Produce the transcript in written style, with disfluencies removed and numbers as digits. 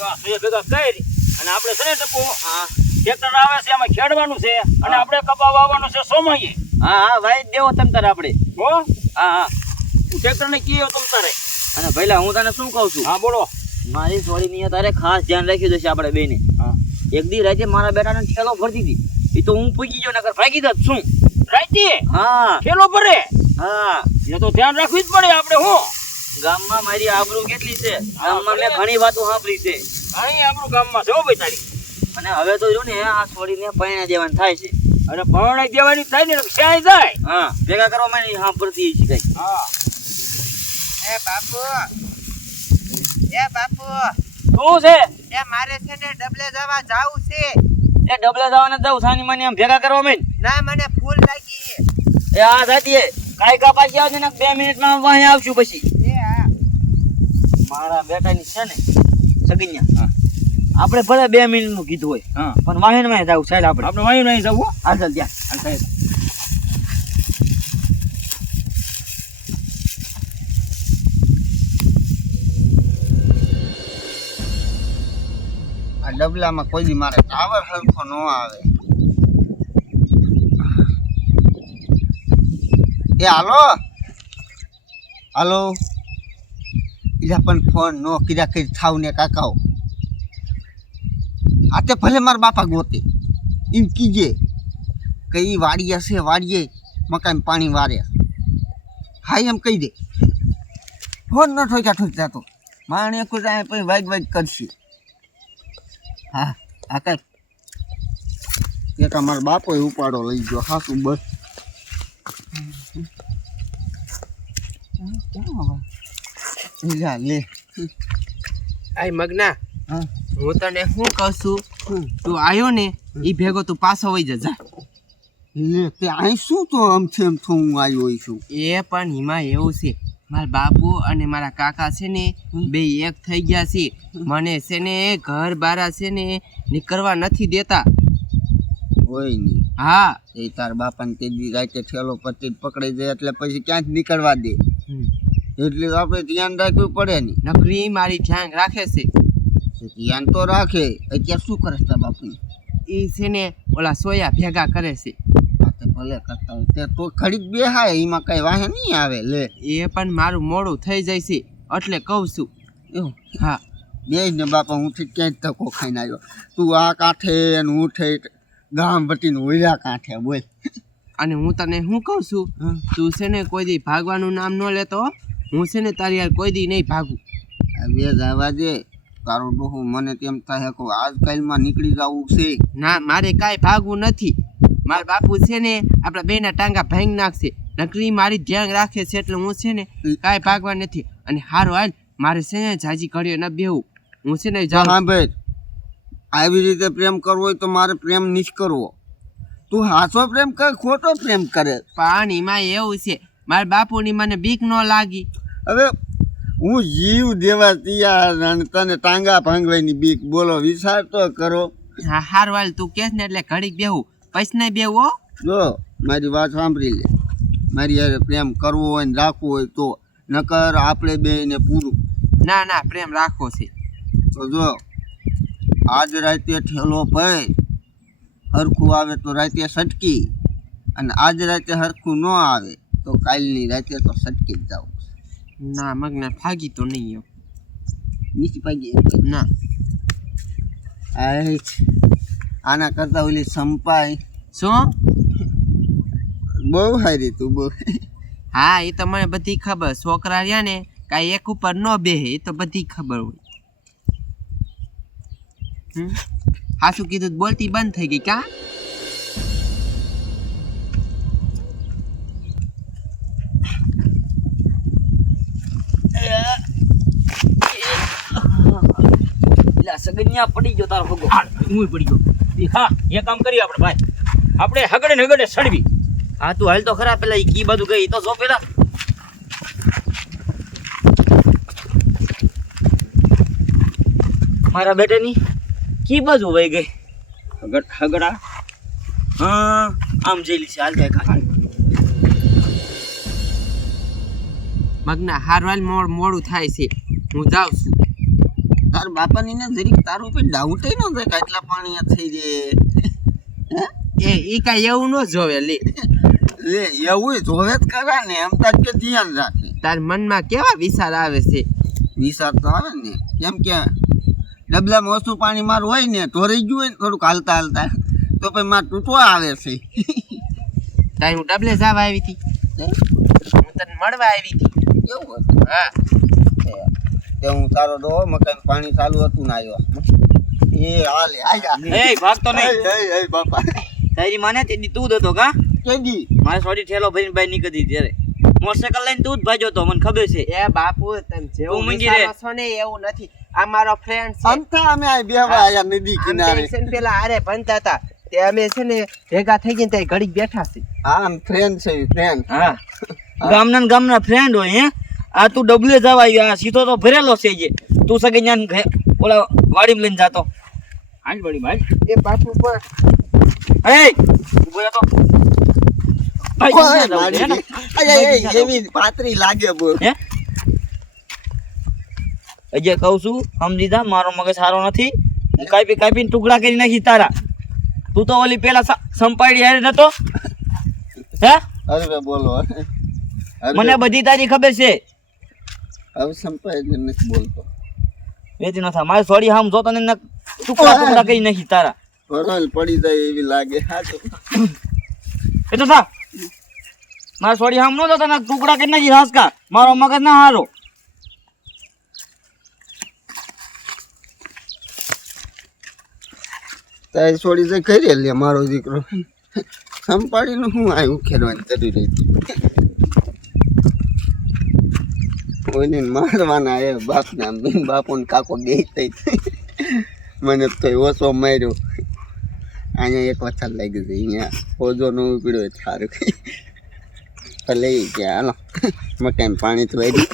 તો આ બે ભેગા કરી અને આપણે છે ને ટપુ ટ્રેક્ટર આવે છે આમાં ખેડવાનું છે અને આપણે કપા વાવવાનું છે સોમાઈએ. હા ભાઈ દેવો તમ તારે આપણે. હો હા ટ્રેક્ટર ને કીયો તમ તારે. અને પહેલા હું તને શું કહું છું, હા બોલો. મારી સોળી ની તારે ખાસ ધ્યાન રાખ્યું જશે આપણે બેને. એક દી રાતે મારા બેટાને ઠેલો ભરતી હતી, એ તો હું પૂછી ગયો નકર ભાગી જાત શું. રાતે હા ખેલો ભરે હા એ તો ધ્યાન રાખવી જ પડે આપણે. હું ગામમાં મારી આબરૂ કેટલી છે, ગામમાં મેં ઘણી વાતો સાંભળી છે. અહીં આપણું ગામમાં છે હો ભાઈ તારી. અને હવે તો જો ને આ છોડીને પૈણા દેવાનું થાય છે. અને પરણાઈ દેવાની થાય ને ક્યાંય જાય. હા ભેગા કરવા માં સાંભળતી છે કઈ. હા એ બાપુ શું છે એ મારે છે ને ડબલે જવા જાવું છે. એ ડબલે જવાને જાવ સાની માની આમ ભેગા કરવા માં. ના મને ફૂલ લાગી છે. એ આ સાથી કાઈ કાપાસી આવશે ને 2 મિનિટમાં વાહી આવશું પછી. એ હા મારા બેટાની છે ને સગન્યા આપણે ભલે 2 મિનિટ નું કીધું હોય હા પણ વાહન માં જાવ સાહેબ આપણે. આપણે વાયુ નહીં જવું. હાલ ચાલ ત્યાં હાલ સાહેબ. આ ડબલામાં કોઈ દી મારે ટાવર હરખો ન આવે. એ હાલો હાલો ઈલા પણ ફોન નો કીધા કરી થાવ ને કાકાઓ. આ તે ભલે મારા બાપા ગોતે એમ કીજે કે ઈ વાડીએ છે, વાડીએ મકાન પાણી વારે. હા એમ કહી દે. ફોન ન ઠોક્યા તો માણે કોઈ જાય પછી વાગ કરશે. હા હા કઈ એક અમારા બાપો ઉપાડો લઈ ગયો. હા શું બસ લે આય મગના, હા હું તને શું કહું છું, તું આવ્યો ને ઈ ભેગો તું પાછો વઈ જા. લે તે અહીં શું તો આમથી આમ હું આવ્યો છું. એ પણ હિમાં એવું છે, મારા બાપુ અને મારા કાકા છે ને બે એક થઈ ગયા છે. મને છે ને ઘર બારા છે ને નીકળવા નથી દેતા. હોય નહીં હા એ તાર બાપાને તે દી રાતે ઠેલો પતિ પકડાઈ જાય એટલે પછી ક્યાં જ નીકળવા દે. એટલે આપણે ધ્યાન રાખવું પડે ને. નકરી મારી ધ્યાન રાખે છે. ધ્યાન તો રાખે. અત્યારે શું કરે તાર બાપુ? એ છે ને ઓલા સોયા ભેગા કરે છે. ભલે કરતા હોય તે તો ખડી બેહાય એમાં કઈ વાહે નહીં આવે. લે એ પણ મારું મોડું થઈ જાય છે એટલે કહું છું. એવું હા બે ને બાપા હું ક્યાંય ધક્કો ખાઈને આવ્યો. તું આ કાંઠે અને હું ઠેઠ ગામ વટીને ઓલા કાંઠે બોલ. અને હું તને શું કહું છું, તું છે ને કોઈ દી ભાગવાનું નામ ન લેતો. હું છે ને તારી યાર કોઈ દી નહીં ભાગું. બે જવા દે તારું ડોહું. મને તેમ થાય કે આજકાલમાં નીકળી જવું છે. ના મારે કાંઈ ભાગવું નથી. મારા બાપુ છે ને આપણા બેના ટાંગા ભાંગી નાખશે. નકરી મારી ધ્યાન રાખે છે એટલે હું છે ને કાંઈ ભાગવા નથી. અને હારો હાલ મારે છે ને જાજી ઘડીએ ન બેહવું. હું છે ને જાઉં. હા ભાઈ આવી રીતે પ્રેમ કરવો હોય તો મારે પ્રેમ નહીં કરવો. તું હાચો પ્રેમ કર ખોટો પ્રેમ કરે. પાણીમાં એવું છે, મારા બાપુની મને બીક ન લાગી. હવે હું જીવ દેવા તૈયાર અને તને ટાંગા ભાંગવાની બીક. બોલો વિચાર તો કરો. હા હારો હાલ તું કહેશ ને એટલે ઘડીક બેહું પછી નહીં બેહવું. હો જો મારી વાત સાંભળી લે. મારી યારે પ્રેમ કરવો હોય ને રાખવો હોય તો, નકર આપણે બેને પૂરું. ના ના પ્રેમ રાખવો છે. તો જો આજ રાતે ઠેલો ભાઈ હરખું આવે તો રાતે સટકી, અને આજ રાતે હરખું ન આવે તો કાલની રાતે તો સટકી જ જાવ. ના મગના ભાગી તો નહીં એમ. નીચી પાગી ના આના કરતા ઓલી સંપાય શું? બહુ સારી તું બહુ. હા એ તો મને બધી ખબર. છોકરા રહ્યા ને કાંઈ એક ઉપર ન બેહે એ તો બધી ખબર હોય. હા શું કીધું? બોલતી બંધ થઈ ગઈ કા? સગન્યા પડી ગયો તારો ભગો. હું પડી ગયો. હા એ કામ કરીએ આપણે ભાઈ. આપણે હગડે ને હગડે સડવી. હા તું હાલ તો ખરા, પેલા ઈ કી બાજુ ગઈ તો જો પેલા. મારા બેટાની કી બાજુ વહી ગઈ. હગડા હા આમ જઈલી છે. હાલ કઈ ખાલી મગના હારવાલ મોડું થાય છે. હું જાઉં છું. તારા બાપાની ને જરીક તારું ઉપર ડાઉટ ન થાય કે આટલા પાણી આ થઈ જાય એ કાંઈ એવું ન જોવે લે લે એવું જોવે જ કરા ને એમ તાર કે ધ્યાન રાખે તાર મનમાં કેવા વિચાર આવે છે વિચાર તો આવે ને કેમ કે ડબલામાં ઓછું પાણી મારું હોય ને તો રહી ગયું હોય ને થોડુંક હાલતા હાલતા તો પછી મારે તૂટવા આવે છે તાઈ હું ડબલે જવા આવી હતી હું તને મળવા આવી હતી એવું હતું હા તે હું તારો ડો મકાન પાણી ચાલુ હતું ને આવ્યો એ હાલે આયા એ ભાગતો નહીં એ બાપા તારી માને તે દી તું જ હતો કા કેદી મારે સોડી ઠેલો ભરીને બાઈ નીકળી ત્યારે મોટરસાઇકલ લઈને તું જ ભાગ્યો તો મને ખબર છે એ બાપુ તમે જેવું તું મંગી રે. વિચારો છો ને એવું નથી આ મારો ફ્રેન્ડ છે અમથા અમે આ બેહવા આયા નદી કિનારે અમે છે ને પેલા હારે ભણતા હતા તે અમે છે ને ભેગા થઈ ગયા ત્યાં ઘડીક બેઠા છે હા આમ ફ્રેન્ડ છે ફ્રેન્ડ હા ગામના ફ્રેન્ડ હોય હે આ તું ડબલે જવા આવ્યો આ સીધો તો ભરેલો છે જે તું સગે જ્ઞાન ઓલા વાડીમાં લઈને જાતો હાલ વળી ભાઈ એ બાપુ પણ એ ઉભો રહે તો ભાઈ ઓય ક્યાં જાવું છે, હે ને? મારી એવી પાતરી લાગે બોલ હે અજય કહું છું સમજી જા મારો મગજ સારો નથી હું કાપીને ટુકડા કરી નાખી તારા તું તો ઓલી પેલા સંપાડી હારે નતો હે હવે બોલો મને બધી તારી ખબર છે હવે સંપાય નથી બોલતો વેચી ન થા મારી સોડી હામ જોતો ને ટુકડા કરી નાખી તારા વરલ પડી જાય એવી લાગે હાચું એ તો થા મારી સોડી હામ નો જોતો ને ટુકડા કરી નાખી હાસકા મારો મગજ ના હારો તારી છોડી જાય કરી લે મારો દીકરો સંપાડીને હું આવ્યું ખેડવાની જરૂર હતી કોઈને મારવાના એ બાપને આમ બેન બાપો ને કાકો બે થઈ મને તો ઓછો માર્યો અહીંયા એક વખત લાગી ગઈ અહીંયા ઓજો ન ઉપડ્યો સારું લઈ ગયા હાલો મકાન પાણી તો વાળી